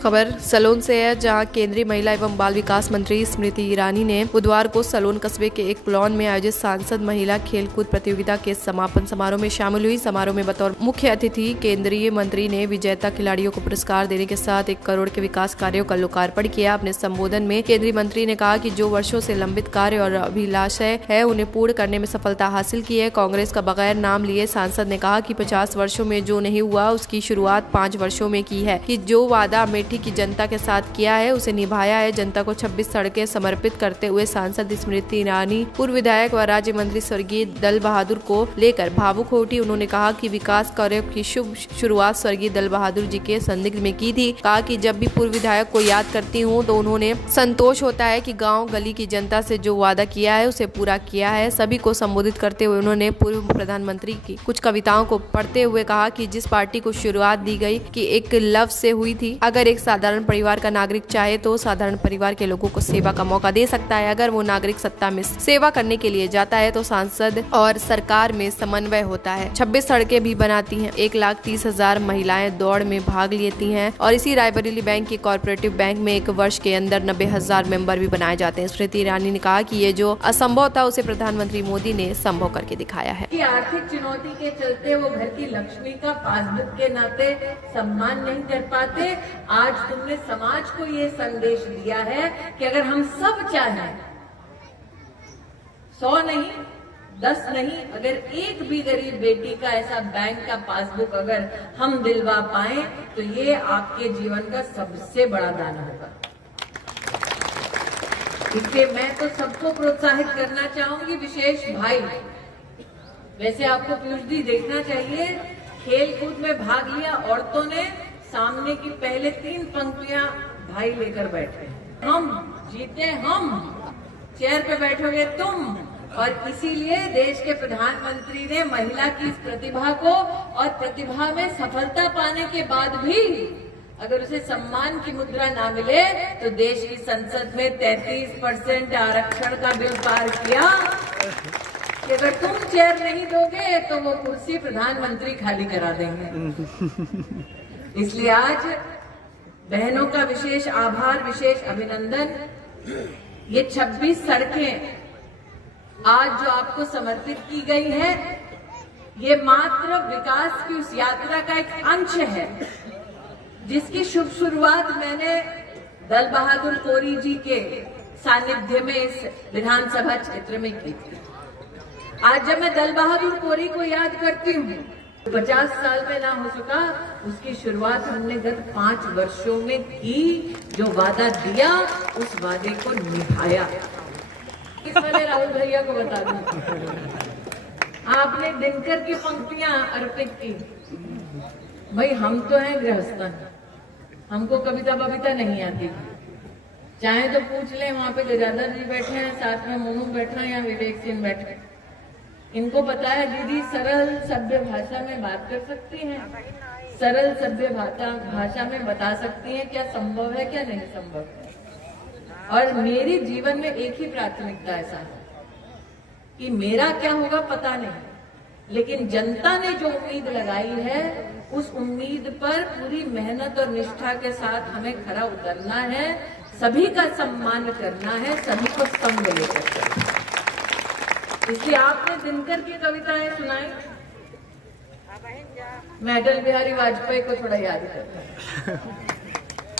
खबर सलोन से है, जहां केंद्रीय महिला एवं बाल विकास मंत्री स्मृति ईरानी ने बुधवार को सलोन कस्बे के एक लॉन में आयोजित सांसद महिला खेलकूद प्रतियोगिता के समापन समारोह में शामिल हुई। समारोह में बतौर मुख्य अतिथि केंद्रीय मंत्री ने विजेता खिलाड़ियों को पुरस्कार देने के साथ 1 करोड़ के विकास कार्यों का लोकार्पण किया। अपने संबोधन में केंद्रीय मंत्री ने कहा कि जो वर्षों से लंबित कार्य और अभिलाषाएं है उन्हें पूर्ण करने में सफलता हासिल की है। कांग्रेस का बगैर नाम लिए सांसद ने कहा कि 50 वर्षों में जो नहीं हुआ उसकी शुरुआत 5 वर्षों में की है, कि जो वादा अमेठी की जनता के साथ किया है उसे निभाया है। जनता को 26 सड़कें समर्पित करते हुए सांसद स्मृति ईरानी पूर्व विधायक व राज्य मंत्री स्वर्गीय दल बहादुर को लेकर भावुक हो उठी। उन्होंने कहा कि विकास कार्यों की शुभ शुरुआत स्वर्गीय दल बहादुर जी के संदिग्ध में की थी। कहा कि जब भी पूर्व विधायक को याद करती हूँ तो उन्होंने संतोष होता है कि गाँव गली की जनता से जो वादा किया है उसे पूरा किया है। सभी को संबोधित करते हुए उन्होंने पूर्व प्रधानमंत्री की कुछ कविताओं को पढ़ते हुए कहा कि जिस पार्टी को शुरुआत दी गई कि एक लफ्ज से हुई थी, अगर एक साधारण परिवार का नागरिक चाहे तो साधारण परिवार के लोगों को सेवा का मौका दे सकता है। अगर वो नागरिक सत्ता में सेवा करने के लिए जाता है तो सांसद और सरकार में समन्वय होता है। 26 सड़कें भी बनाती हैं। 1,30,000 महिलाएं दौड़ में भाग लेती हैं और इसी रायबरेली बैंक के कॉर्पोरेटिव बैंक में 1 वर्ष के अंदर 90,000 मेंबर भी बनाए जाते हैं। स्मृति ईरानी ने कहा कि ये जो असंभव था उसे प्रधानमंत्री मोदी ने संभव करके दिखाया है। आर्थिक चुनौती के चलते वो घर की लक्ष्मी का पासबुक के नाते सम्मान नहीं कर पाते। आज तुमने समाज को ये संदेश दिया है कि अगर हम सब चाहें, 100 नहीं 10 नहीं, अगर एक भी गरीब बेटी का ऐसा बैंक का पासबुक अगर हम दिलवा पाए तो ये आपके जीवन का सबसे बड़ा दान होगा। इसलिए मैं तो सबको प्रोत्साहित करना चाहूंगी, विशेष भाई। वैसे आपको पीयूष जी देखना चाहिए, खेल कूद में भाग लिया औरतों ने, सामने की पहले 3 पंक्तियां भाई लेकर बैठे। हम जीते हम, चेयर पे बैठोगे तुम। और इसीलिए देश के प्रधानमंत्री ने महिला की इस प्रतिभा को, और प्रतिभा में सफलता पाने के बाद भी अगर उसे सम्मान की मुद्रा ना मिले तो देश की संसद में 33% आरक्षण का बिल पास किया कि अगर तुम चेयर नहीं दोगे तो वो कुर्सी प्रधानमंत्री खाली करा देंगे। इसलिए आज बहनों का विशेष आभार, विशेष अभिनंदन। ये 26 सड़कें आज जो आपको समर्पित की गई है, ये मात्र विकास की उस यात्रा का एक अंश है जिसकी शुभ शुरुआत मैंने दल बहादुर कोरी जी के सानिध्य में इस विधानसभा क्षेत्र में की थी। आज जब मैं दल बहादुर कोरी को याद करती हूँ, 50 साल में ना हो सका, उसकी शुरुआत हमने गत 5 वर्षों में की। जो वादा दिया उस वादे को निभाया। इस वाले राहुल भैया को बता दूं, आपने दिनकर की पंक्तियां अर्पित की। भाई हम तो हैं गृहस्थन, हमको कविता बविता नहीं आती। चाहे तो पूछ ले, वहां पे गजाधर जी बैठे हैं, साथ में मोनू बैठना या विवेक सिंह बैठे, इनको पता है दीदी सरल सभ्य भाषा में बात कर सकती हैं, सरल सभ्य भाषा में बता सकती हैं क्या संभव है क्या नहीं संभव है। और मेरे जीवन में एक ही प्राथमिकता ऐसा है कि मेरा क्या होगा पता नहीं, लेकिन जनता ने जो उम्मीद लगाई है उस उम्मीद पर पूरी मेहनत और निष्ठा के साथ हमें खरा उतरना है, सभी का सम्मान करना है, सभी को संग लेकर चलना। इसलिए आपने दिनकर की कविताएं सुनाई, मैं अटल बिहारी वाजपेयी को थोड़ा याद करता हूं।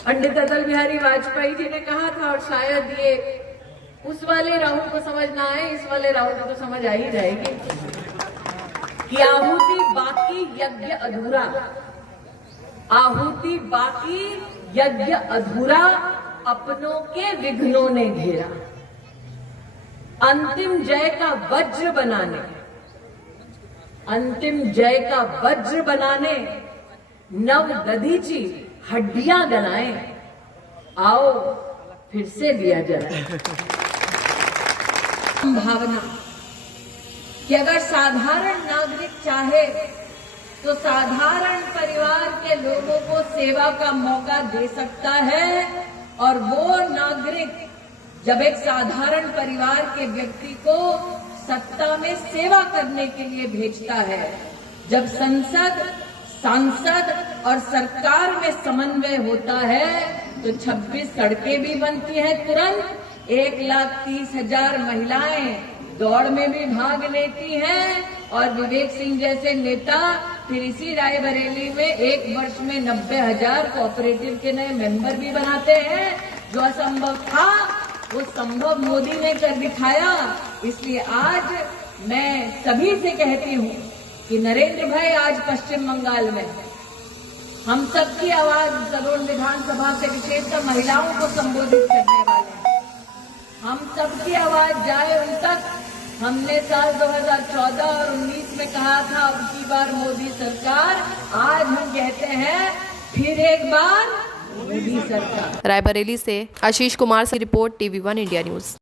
पंडित अटल बिहारी वाजपेयी जी ने कहा था, और शायद ये उस वाले राहुल को समझ ना आए, इस वाले राहुल को तो समझ आ ही जाएगी, कि आहुति बाकी यज्ञ अधूरा, आहुति बाकी यज्ञ अधूरा, अपनों के विघ्नों ने घेरा। अंतिम जय का वज्र बनाने, अंतिम जय का वज्र बनाने, नव दधीची हड्डियां गलाएं, आओ फिर से दिया जलाएं। भावना कि अगर साधारण नागरिक चाहे तो साधारण परिवार के लोगों को सेवा का मौका दे सकता है, और वो नागरिक जब एक साधारण परिवार के व्यक्ति को सत्ता में सेवा करने के लिए भेजता है, जब संसद, सांसद और सरकार में समन्वय होता है तो 26 सड़कें भी बनती हैं तुरंत, 1,30,000 महिलाएं दौड़ में भी भाग लेती हैं और विवेक सिंह जैसे नेता फिर इसी रायबरेली में एक वर्ष में 90,000 कोऑपरेटिव के नए मेंबर भी बनाते हैं। जो असंभव था वो संभव मोदी ने कर दिखाया। इसलिए आज मैं सभी से कहती हूँ कि नरेंद्र भाई आज पश्चिम बंगाल में हम सबकी आवाज सलोन विधानसभा से विशेषकर महिलाओं को संबोधित करने वाले हैं। हम सबकी आवाज जाए उन तक। हमने साल 2014 और 19 में कहा था अब की बार मोदी सरकार, आज हम कहते हैं फिर एक बार मोदी सरकार। रायबरेली से आशीष कुमार की रिपोर्ट, TV1 इंडिया न्यूज।